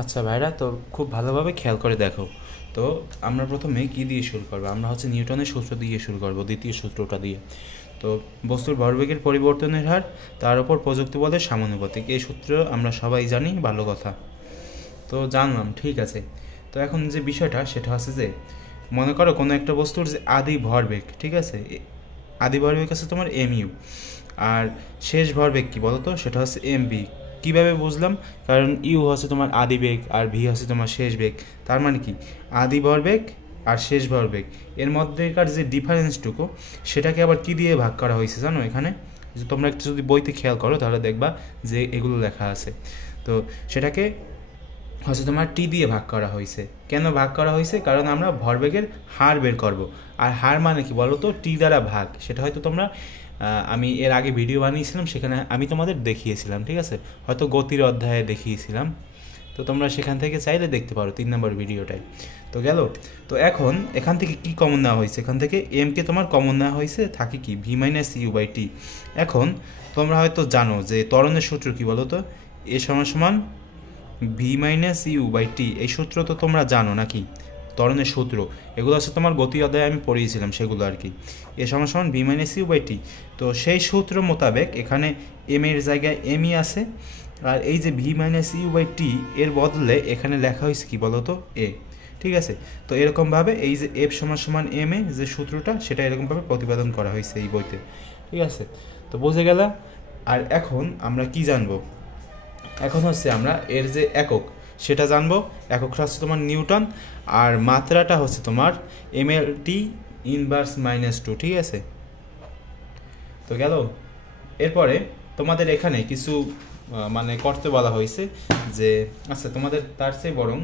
আচ্ছা ভাইরা, তো খুব ভালোভাবে খেয়াল করে দেখো। তো আমরা প্রথমে কি দিয়ে শুরু করবো? আমরা হচ্ছে নিউটনের সূত্র দিয়ে শুরু করব, দ্বিতীয় সূত্রটা দিয়ে। তো বস্তুর ভরবেগের পরিবর্তনের হার, তার উপর প্রযুক্তি বলের সমানুপাতিক, এই সূত্র আমরা সবাই জানি, ভালো কথা। তো জানলাম, ঠিক আছে। তো এখন যে বিষয়টা সেটা হচ্ছে যে, মনে করো কোনো একটা বস্তুর যে আদি ভরবেগ, ঠিক আছে, আদি ভরবেগ আছে তোমার এমইউ, আর শেষ ভরবেগ কী বলো তো, সেটা হচ্ছে এমভি। কীভাবে বুঝলাম? কারণ ইউ হচ্ছে তোমার আদি বেগ আর ভি হচ্ছে তোমার শেষ বেগ। তার মানে কি, আদি ভরবেগ আর শেষ ভরবেগ এর মধ্যেকার যে ডিফারেন্সটুকু, সেটাকে আবার কী দিয়ে ভাগ করা হয়েছে জানো? এখানে তোমরা একটু যদি বইতে খেয়াল করো তাহলে দেখবা যে এগুলো লেখা আছে। তো সেটাকে হচ্ছে তোমার টি দিয়ে ভাগ করা হয়েছে। কেন ভাগ করা হয়েছে? কারণ আমরা ভরবেগের হার বের করব। আর হার মানে কি বলো তো, টি দ্বারা ভাগ। সেটা হয়তো তোমরা, আমি এর আগে ভিডিও বানিয়েছিলাম, সেখানে আমি তোমাদের দেখিয়েছিলাম, ঠিক আছে, হয়তো গতির অধ্যায়ে দেখিয়েছিলাম। তো তোমরা সেখান থেকে চাইলে দেখতে পারো 3 নম্বর ভিডিওটায়। তো গেল। তো এখন এখান থেকে কি কমন নেওয়া হয়েছে? এখান থেকে এমকে তোমার কমন নেওয়া হয়েছে, থাকে কি V minus you by T. এখন তোমরা হয়তো জানো যে ত্বরণের সূত্র কি বলো তো, এ সমান সমান V minus you by T. এই সূত্র তো তোমরা জানো নাকি? ত্বরণের সূত্র এগুলো আছে তোমার গতি অধ্যায়ে আমি পড়িয়েছিলাম সেগুলো আর কি। এ সমান সমান V minus you by T. তো সেই সূত্র মোতাবেক এখানে এম এর জায়গায় এমই আছে, আর এই যে V minus you by T এর বদলে এখানে লেখা হয়েছে কি বলো তো, এ। ঠিক আছে। তো এরকমভাবে এই যে এফ সমান সমান এম এ যে সূত্রটা, সেটা এরকমভাবে প্রতিপাদন করা হয়েছে এই বইতে। ঠিক আছে, তো বুঝে গেলা। আর এখন আমরা কি জানবো? এখন হচ্ছে আমরা এর যে একক সেটা জানবো। এককটা হচ্ছে তোমার নিউটন, আর মাত্রাটা হচ্ছে তোমার এমএলটি ইনভার্স -2। ঠিক আছে, তো গেল। এরপরে তোমাদের এখানে কিছু মানে করতে বলা হয়েছে যে, আচ্ছা তোমাদের তার চেয়ে বরং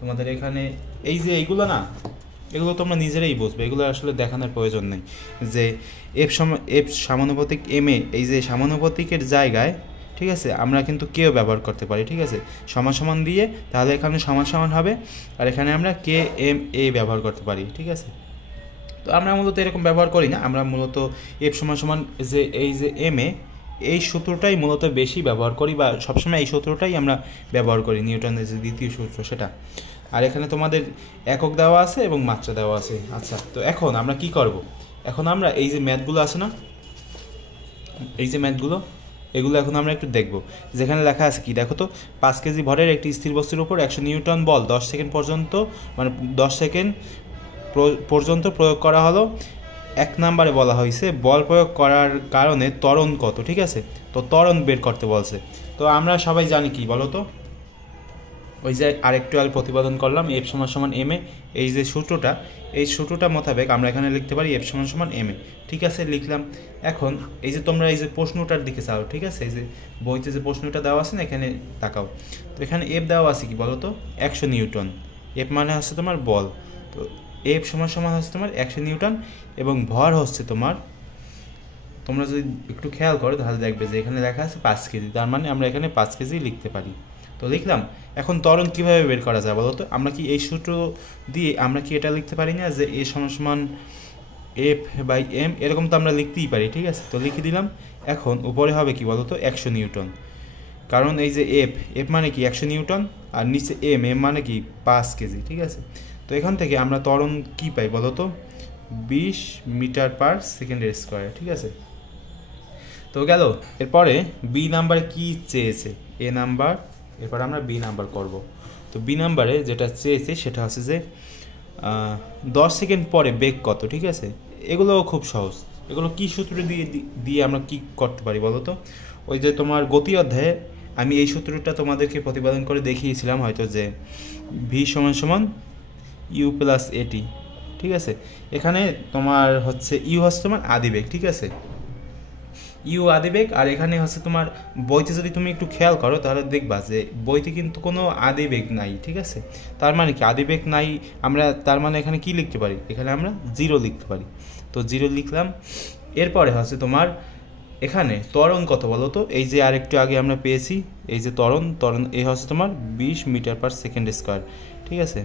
তোমাদের এখানে এই যে এইগুলো না, এগুলো তোমরা নিজেরাই বুঝবে, এগুলো আসলে দেখানোর প্রয়োজন নেই। যে এফ সমানুপাতিক এম এ, এই যে সমানুপাতিকের জায়গায়, ঠিক আছে, আমরা কিন্তু কেও ব্যবহার করতে পারি। ঠিক আছে, সমান সমান দিয়ে তাহলে এখানে সমান সমান হবে, আর এখানে আমরা কে এম এ ব্যবহার করতে পারি। ঠিক আছে, তো আমরা মূলত এরকম ব্যবহার করি না, আমরা মূলত এফ সমান সমান যে এই যে এম এ, এই সূত্রটাই মূলত বেশি ব্যবহার করি, বা সবসময় এই সূত্রটাই আমরা ব্যবহার করি, নিউটনের যে দ্বিতীয় সূত্র সেটা। আর এখানে তোমাদের একক দেওয়া আছে এবং মাত্রা দেওয়া আছে। আচ্ছা, তো এখন আমরা কি করব? এখন আমরা এই যে ম্যাথগুলো আছে না, এই যে ম্যাথগুলো, এগুলো এখন আমরা একটু দেখব। যেখানে লেখা আছে কি দেখো তো, 5 কেজি ভরের একটি স্থির বস্তুর উপর 100 নিউটন বল 10 সেকেন্ড পর্যন্ত, মানে 10 সেকেন্ড পর্যন্ত প্রয়োগ করা হলো। 1 নম্বরে বলা হয়েছে বল প্রয়োগ করার কারণে ত্বরণ কত। ঠিক আছে, তো ত্বরণ বের করতে বলছে। তো আমরা সবাই জানি কি বলো তো, ওই যে আরেকটু আগে প্রতিপাদন করলাম এফ সমান সমান এম এ, এই যে সূত্রটা, এই সূত্রটা মোতাবেক আমরা এখানে লিখতে পারি এফ সমান সমান এম এ। ঠিক আছে, লিখলাম। এখন এই যে তোমরা এই যে প্রশ্নটার দিকে চাও, ঠিক আছে, এই যে বইতে যে প্রশ্নটা দেওয়া আছে না, এখানে তাকাও। তো এখানে এফ দেওয়া আছে কি বলো তো, 100 নিউটন। এফ মানে হচ্ছে তোমার বল। তো এফ সমান সমান হচ্ছে তোমার 100 নিউটন, এবং ভর হচ্ছে তোমার, তোমরা যদি একটু খেয়াল করো তাহলে দেখবে যে এখানে লেখা আছে 5 কেজি। তার মানে আমরা এখানে 5 কেজি লিখতে পারি। তো লিখলাম। এখন ত্বরণ কীভাবে বের করা যায় বলো তো? আমরা কি এই সূত্র দিয়ে আমরা কি এটা লিখতে পারি না যে এ সমান সমান এফ বাই এম, এরকম তো আমরা লিখতেই পারি। ঠিক আছে, তো লিখে দিলাম। এখন উপরে হবে কি বলো তো, 100 নিউটন। কারণ এই যে এফ, এফ মানে কি 100 নিউটন, আর নিচে এম, এম মানে কি 5 কেজি। ঠিক আছে, তো এখান থেকে আমরা ত্বরণ কী পাই বলো তো, 20 মিটার পার সেকেন্ডের স্কোয়ার। ঠিক আছে, তো গেল। এরপরে বি নাম্বার কি চেয়েছে, এ নাম্বার, এরপর আমরা বি নাম্বার করব। তো বি নাম্বারে যেটা চেয়েছে সেটা হচ্ছে যে 10 সেকেন্ড পরে বেগ কত। ঠিক আছে, এগুলো খুব সহজ। এগুলো কি সূত্র দিয়ে দিয়ে আমরা কি করতে পারি বলো তো? ওই যে তোমার গতি অধ্যায়ে আমি এই সূত্রটা তোমাদেরকে প্রতিপাদন করে দেখিয়েছিলাম হয়তো, যে ভি সমান সমান ইউ প্লাস এটি। ঠিক আছে, এখানে তোমার হচ্ছে ইউ হচ্ছে তোমার আদিবেগ। ঠিক আছে, ইউ আদিবেগ, আর এখানে হচ্ছে তোমার বইতে যদি তুমি একটু খেয়াল করো তাহলে দেখবা যে বইতে কিন্তু কোনো আদিবেগ নাই। ঠিক আছে, তার মানে কি আদিবেগ নাই, আমরা তার মানে এখানে কি লিখতে পারি, এখানে আমরা 0 লিখতে পারি। তো 0 লিখলাম। এরপরে হচ্ছে তোমার এখানে ত্বরণ কত বলো তো, এই যে আরেকটু আগে আমরা পেয়েছি এই যে ত্বরণ, এই হচ্ছে তোমার 20 মিটার পার সেকেন্ড স্কোয়ার। ঠিক আছে,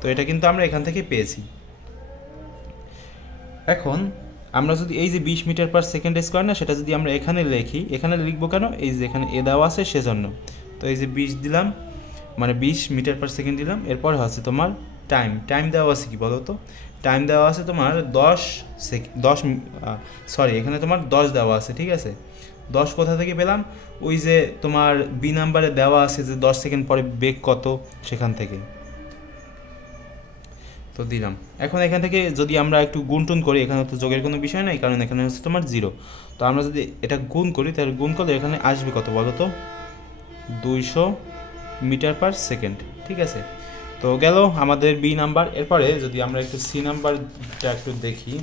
তো এটা কিন্তু আমরা এখান থেকে পেয়েছি। এখন আমরা যদি এই যে 20 মিটার পার সেকেন্ড স্কোয়ার না, সেটা যদি আমরা এখানে লিখি, এখানে লিখবো কেন, এই যে এখানে এ দেওয়া আছে সেজন্য। তো এই যে 20 দিলাম, মানে 20 মিটার পার সেকেন্ড দিলাম। এরপর হচ্ছে তোমার টাইম দেওয়া আছে কি বলো তো, টাইম দেওয়া আছে তোমার 10 এখানে তোমার 10 দেওয়া আছে, ঠিক আছে। 10 কোথা থেকে পেলাম, ওই যে তোমার বি নাম্বারে দেওয়া আছে যে 10 সেকেন্ড পরে বেগ কত, সেখান থেকে তো দিলাম। এখন এখান থেকে যদি আমরা একটু গুণটুন করি, এখানে তো যোগের কোনো বিষয় নাই, কারণ এখানে হচ্ছে তোমার 0। তো আমরা যদি এটা গুণ করি, তাহলে গুণ করলে এখানে আসবে কত বলো তো, 200 মিটার পার সেকেন্ড, ঠিক আছে। তো গেল আমাদের বি নাম্বার। এরপরে যদি আমরা একটু সি নাম্বারটা একটু দেখি,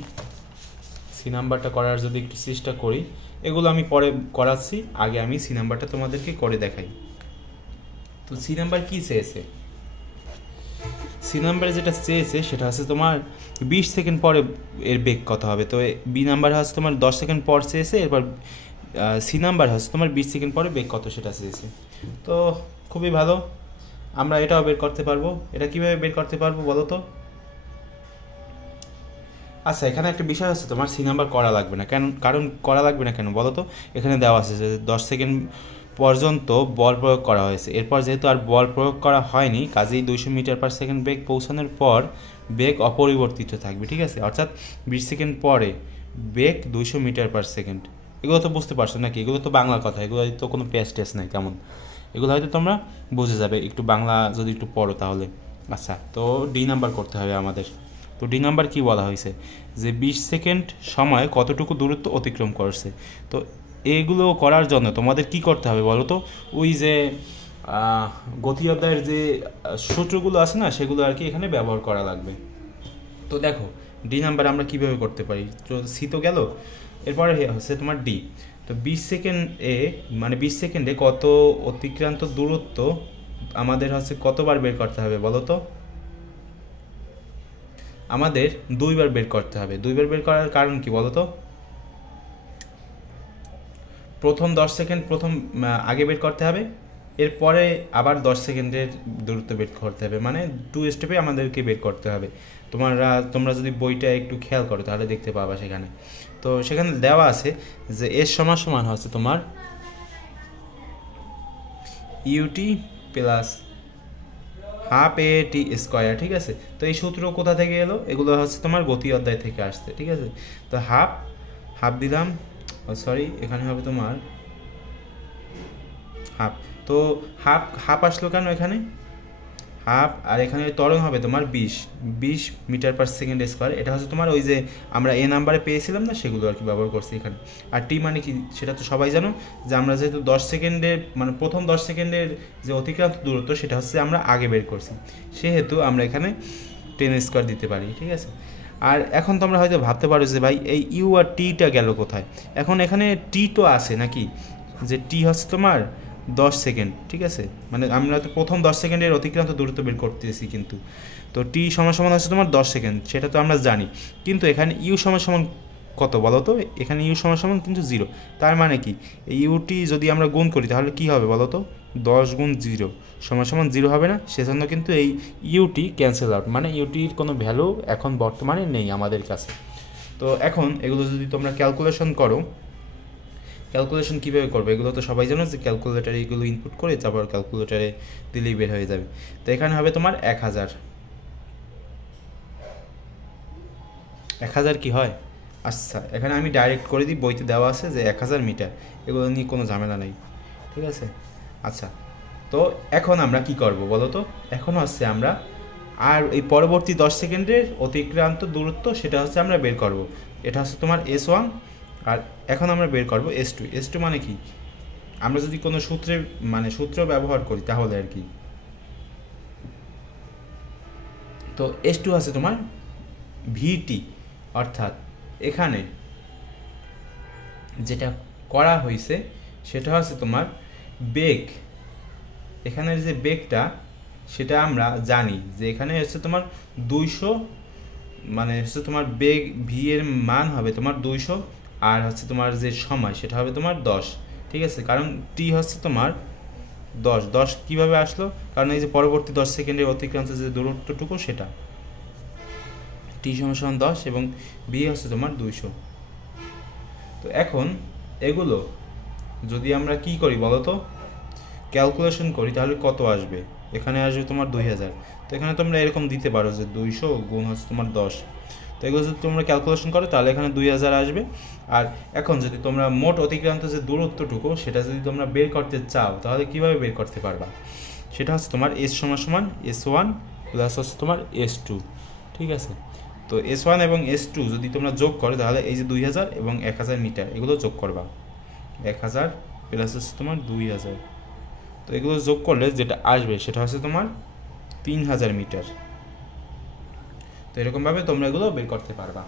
সি নাম্বারটা করার যদি একটু চেষ্টা করি, এগুলো আমি পরে করাচ্ছি, আগে আমি সি নাম্বারটা তোমাদেরকে করে দেখাই। তো সি নাম্বার কি চেয়েছে, সি নাম্বারে যেটা চেয়েছে সেটা হচ্ছে তোমার 20 সেকেন্ড পরে এর বেগ কত হবে। তো বি নাম্বার হচ্ছে তোমার 10 সেকেন্ড পর চেয়েছে, এরপর সি নাম্বার হচ্ছে তোমার 20 সেকেন্ড পরে বেগ কত সেটা চেয়েছে। তো খুবই ভালো, আমরা এটাও বের করতে পারবো। এটা কিভাবে বের করতে পারবো বলো তো। আচ্ছা, এখানে একটা বিষয় আছে, তোমার সি নাম্বার করা লাগবে না, কারণ করা লাগবে না কেন বলো তো, এখানে দেওয়া আছে যে 10 সেকেন্ড পর্যন্ত বল প্রয়োগ করা হয়েছে। এরপর যেহেতু আর বল প্রয়োগ করা হয়নি, কাজেই 200 মিটার পার সেকেন্ড বেগ পৌঁছানোর পর বেগ অপরিবর্তিত থাকবে, ঠিক আছে। অর্থাৎ 20 সেকেন্ড পরে বেগ 200 মিটার পার সেকেন্ড। এগুলো তো বুঝতে পারছো নাকি, এগুলো তো বাংলা কথা, এগুলো তো কোনো পেস টেস নাই তেমন, এগুলো হয়তো তোমরা বুঝে যাবে একটু বাংলা যদি একটু পড়ো তাহলে। আচ্ছা, তো ডি নাম্বার করতে হবে আমাদের। তো ডি নাম্বার কি বলা হয়েছে, যে 20 সেকেন্ড সময় কতটুকু দূরত্ব অতিক্রম করছে। তো এগুলো করার জন্য তোমাদের কি করতে হবে বলো তো, ওই যে গতি অধ্যায়ের যে সূত্রগুলো আছে না, সেগুলো আর কি এখানে ব্যবহার করা লাগবে। তো দেখো ডি নাম্বার আমরা কিভাবে করতে পারি। তো সি তো গেল, এরপরে হচ্ছে তোমার ডি। তো 20 সেকেন্ডে মানে 20 সেকেন্ডে কত অতিক্রান্ত দূরত্ব আমাদের হচ্ছে কতবার বের করতে হবে বলো তো। আমাদের 2বার বের করতে হবে। 2বার বের করার কারণ কি বলো তো, প্রথম 10 সেকেন্ড আগে বের করতে হবে, এরপরে আবার 10 সেকেন্ডের দূরত্ব বের করতে হবে, মানে 2 স্টেপে আমাদেরকে বের করতে হবে। তোমরা যদি বইটা একটু খেয়াল করো তাহলে দেখতে পাবা সেখানে। তো সেখানে দেওয়া আছে যে এর সমান হচ্ছে তোমার ইউটি প্লাস হাফ এ টি স্কোয়ার, ঠিক আছে। তো এই সূত্র কোথা থেকে এলো, এগুলো হচ্ছে তোমার গতি অধ্যায় থেকে আসছে, ঠিক আছে। তো হাফ দিলাম, সরি এখানে হবে তোমার হাফ। তো হাফ আসলো কেন এখানে, হাফ, আর এখানে ত্বরণ হবে তোমার 20 মিটার পার সেকেন্ড স্কোয়ার। এটা হচ্ছে তোমার ওই যে আমরা এ নাম্বারে পেয়েছিলাম না, সেগুলো আর কি ব্যবহার করছি এখানে। আর টি মানে কি সেটা তো সবাই জানো, যে আমরা যেহেতু 10 সেকেন্ডের মানে প্রথম 10 সেকেন্ডের যে অতিক্রান্ত দূরত্ব সেটা হচ্ছে আমরা আগে বের করছি, সেহেতু আমরা এখানে 10 স্কোয়ার দিতে পারি, ঠিক আছে। আর এখন তোমরা হয়তো ভাবতে পারো যে ভাই এই ইউ আর টিটা গেল কোথায়। এখন এখানে টি তো আছে নাকি, যে টি হচ্ছে তোমার 10 সেকেন্ড, ঠিক আছে। মানে আমরা তো প্রথম 10 সেকেন্ডের অতিক্রান্ত দূরত্ব বের করতেছি, কিন্তু তো টি সমান হচ্ছে তোমার 10 সেকেন্ড, সেটা তো আমরা জানি। কিন্তু এখানে ইউ সমান কত বলো তো, এখানে ইউ সমান কিন্তু 0। তার মানে কি, এই ইউটি যদি আমরা গুণ করি তাহলে কি হবে বলো তো, 10 গুণ 0 সমান 0 হবে না। সেজন্য কিন্তু এই ইউটি ক্যান্সেল আউট, মানে ইউটির কোনো ভ্যালু এখন বর্তমানে নেই আমাদের কাছে। তো এখন এগুলো যদি তোমরা ক্যালকুলেশন করো, ক্যালকুলেশন কীভাবে করবে এগুলো তো সবাই জানো, যে ক্যালকুলেটারে এগুলো ইনপুট করে তারপর ক্যালকুলেটারে দিলেই বের হয়ে যাবে। তো এখানে হবে তোমার 1000 কি হয়। আচ্ছা, এখানে আমি ডাইরেক্ট করে দিই, বইতে দেওয়া আছে যে 1000 মিটার, এগুলো নিয়ে কোনো ঝামেলা নেই, ঠিক আছে। আচ্ছা, তো এখন আমরা কি করব বলো তো, এখন হচ্ছে আমরা আর এই পরবর্তী 10 সেকেন্ডের অতিক্রান্ত দূরত্ব সেটা হচ্ছে আমরা বের করব। এটা হচ্ছে তোমার S1, আর এখন আমরা বের করব S2 মানে কি, আমরা যদি কোনো সূত্র ব্যবহার করি তাহলে আর কি। তো S2 আছে তোমার ভিটি, অর্থাৎ এখানে যেটা করা হয়েছে সেটা হচ্ছে তোমার বেগ, এখানের যে বেগটা সেটা আমরা জানি যে এখানে হচ্ছে তোমার 200, মানে হচ্ছে তোমার বেগ ভি এর মান হবে তোমার 200, আর হচ্ছে তোমার যে সময় সেটা হবে তোমার 10, ঠিক আছে। কারণ টি হচ্ছে তোমার 10 কিভাবে আসলো, কারণ এই যে পরবর্তী 10 সেকেন্ডের অতিক্রান্ত যে দূরত্বটুকু সেটা টি সমান 10 এবং বি হচ্ছে তোমার 200। তো এখন এগুলো যদি আমরা কি করি বলো তো, ক্যালকুলেশন করি তাহলে কত আসবে, এখানে আসবে তোমার 2000। তো এখানে তোমরা এরকম দিতে পারো যে 200 গুণ হচ্ছে তোমার 10। তো এগুলো যদি তোমরা ক্যালকুলেশন করো তাহলে এখানে 2000 আসবে। আর এখন যদি তোমরা মোট অতিক্রান্ত যে দূরত্বটুকু সেটা যদি তোমরা বের করতে চাও তাহলে কীভাবে বের করতে পারবা, সেটা হচ্ছে তোমার S সমান S1 প্লাস হচ্ছে তোমার S2, ঠিক আছে। তো S1 এবং S2 যদি তোমরা যোগ করো তাহলে এই যে 2000 এবং 1000 মিটার এগুলো যোগ করবা, 1000 প্লাস হচ্ছে তোমার 2000। তো এগুলো যোগ করলে যেটা আসবে সেটা হচ্ছে তোমার 3000 মিটার। তো এরকমভাবে তোমরা এগুলো বের করতে পারবা।